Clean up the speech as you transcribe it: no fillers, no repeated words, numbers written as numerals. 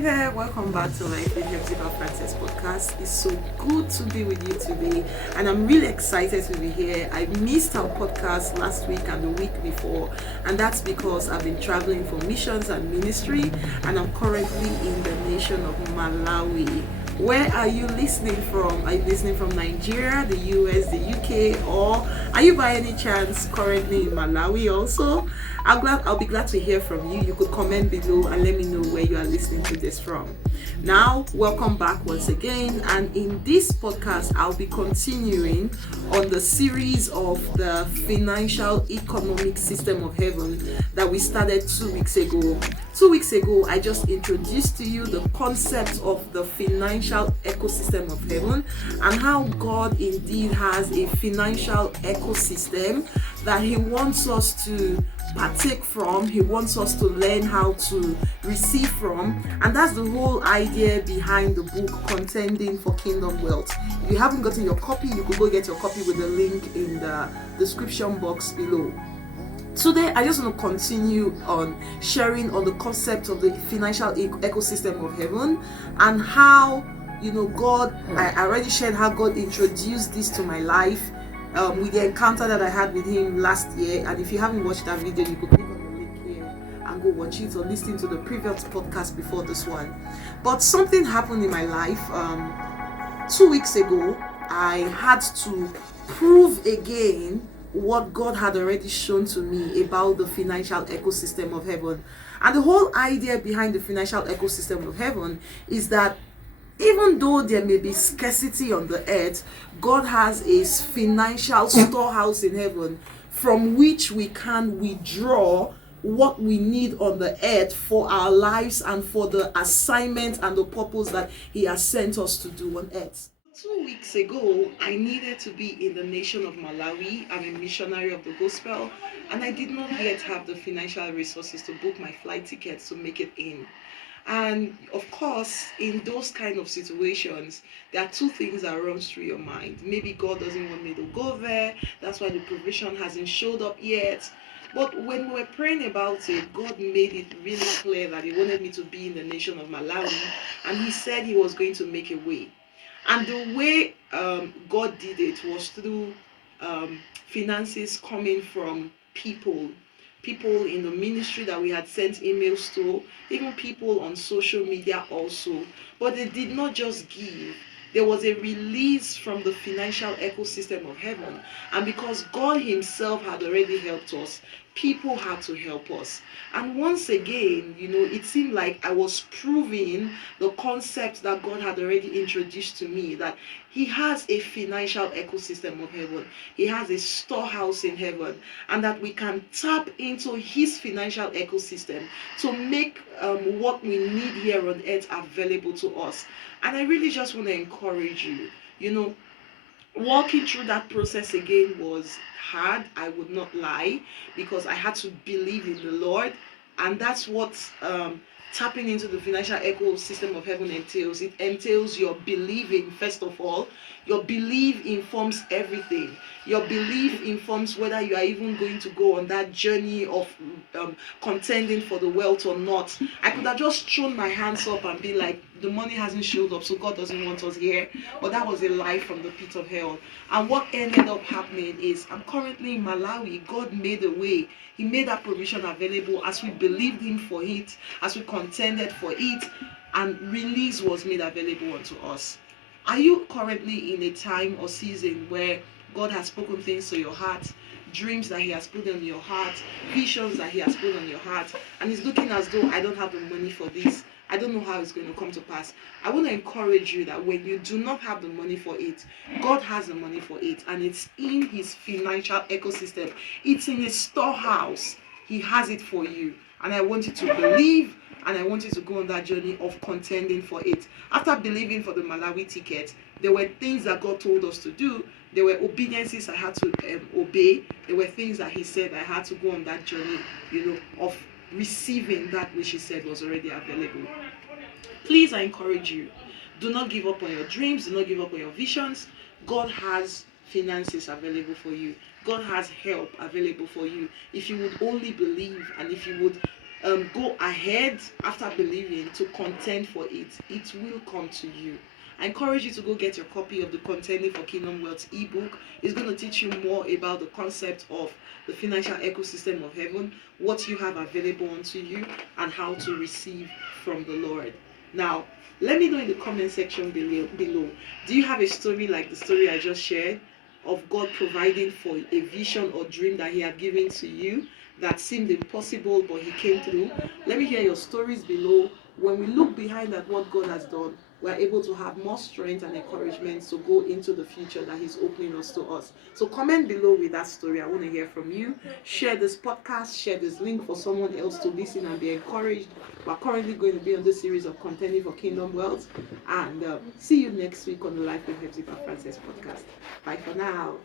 There, welcome back to my Hephzibah Francis podcast. It's so good to be with you today, and I'm really excited to be here. I missed our podcast last week and the week before, and that's because I've been traveling for missions and ministry, and I'm currently in the nation of Malawi. Where are you listening from? Are you listening from Nigeria, the US, the UK, or are you by any chance currently in Malawi also? I'll be glad to hear from you. You could comment below and let me know where you are listening to this from. Now, welcome back once again. And in this podcast, I'll be continuing on the series of the financial economic system of heaven that we started 2 weeks ago. 2 weeks ago, I just introduced to you the concept of the financial ecosystem of heaven and how God indeed has a financial ecosystem that He wants us to partake from. He wants us to learn how to receive from, and that's the whole idea behind the book Contending for Kingdom Wealth. If you haven't gotten your copy, you could go get your copy with the link in the description box below. Today, I just want to continue on sharing on the concept of the financial ecosystem of heaven and how, God, I already shared how God introduced this to my life with the encounter that I had with Him last year. And if you haven't watched that video, you could click on the link here and go watch it or listen to the previous podcast before this one. But something happened in my life 2 weeks ago. I had to prove again what God had already shown to me about the financial ecosystem of heaven. And the whole idea behind the financial ecosystem of heaven is that even though there may be scarcity on the earth, God has a financial storehouse in heaven from which we can withdraw what we need on the earth for our lives and for the assignment and the purpose that He has sent us to do on earth. 2 weeks ago, I needed to be in the nation of Malawi. I'm a missionary of the gospel, and I did not yet have the financial resources to book my flight tickets to make it in. And of course, in those kind of situations, there are two things that runs through your mind. Maybe God doesn't want me to go there. That's why the provision hasn't showed up yet. But when we were praying about it, God made it really clear that He wanted me to be in the nation of Malawi, and He said He was going to make a way. And the way God did it was through finances coming from people in the ministry that we had sent emails to, even people on social media also. But they did not just give. There was a release from the financial ecosystem of heaven. And because God Himself had already helped us, people had to help us. And once again, it seemed like I was proving the concept that God had already introduced to me, that He has a financial ecosystem of heaven. He has a storehouse in heaven, and that we can tap into His financial ecosystem to make what we need here on earth available to us. And I really just want to encourage you. Walking through that process again was hard, I would not lie, because I had to believe in the Lord. And that's what tapping into the financial ecosystem of heaven entails. It entails your believing, first of all. Your belief informs everything. Your belief informs whether you are even going to go on that journey of contending for the wealth or not. I could have just thrown my hands up and be like, the money hasn't showed up, so God doesn't want us here. But that was a lie from the pit of hell. And what ended up happening is I'm currently in Malawi. God made a way. He made that provision available as we believed Him for it, as we contended for it, and release was made available unto us. Are you currently in a time or season where God has spoken things to your heart, dreams that He has put on your heart, visions that He has put on your heart, and it's looking as though I don't have the money for this, I don't know how it's going to come to pass? I want to encourage you that when you do not have the money for it, God has the money for it, and it's in His financial ecosystem. It's in His storehouse. He has it for you, and I want you to believe, and I want you to go on that journey of contending for it. After believing for the Malawi ticket, there were things that God told us to do. There were obediences I had to obey. There were things that He said I had to go on that journey, of receiving that which He said was already available. Please, I encourage you, do not give up on your dreams. Do not give up on your visions. God has finances available for you. God has help available for you. If you would only believe, and if you would go ahead after believing to contend for it. It will come to you. I encourage you to go get your copy of the Contending for Kingdom Wealth ebook. It's going to teach you more about the concept of the financial ecosystem of heaven, what you have available unto you, and how to receive from the Lord. Now, let me know in the comment section below. Do you have a story like the story I just shared of God providing for a vision or dream that He had given to you that seemed impossible but He came through? Let me hear your stories below. When we look behind at what God has done, we're able to have more strength and encouragement to go into the future that He's opening us to us. So comment below with that story. I want to hear from you. Share this podcast, share this link for someone else to listen and be encouraged. We're currently going to be on this series of Contending for Kingdom Wealth. And see you next week on the Life with Hephzibah Francis podcast. Bye for now.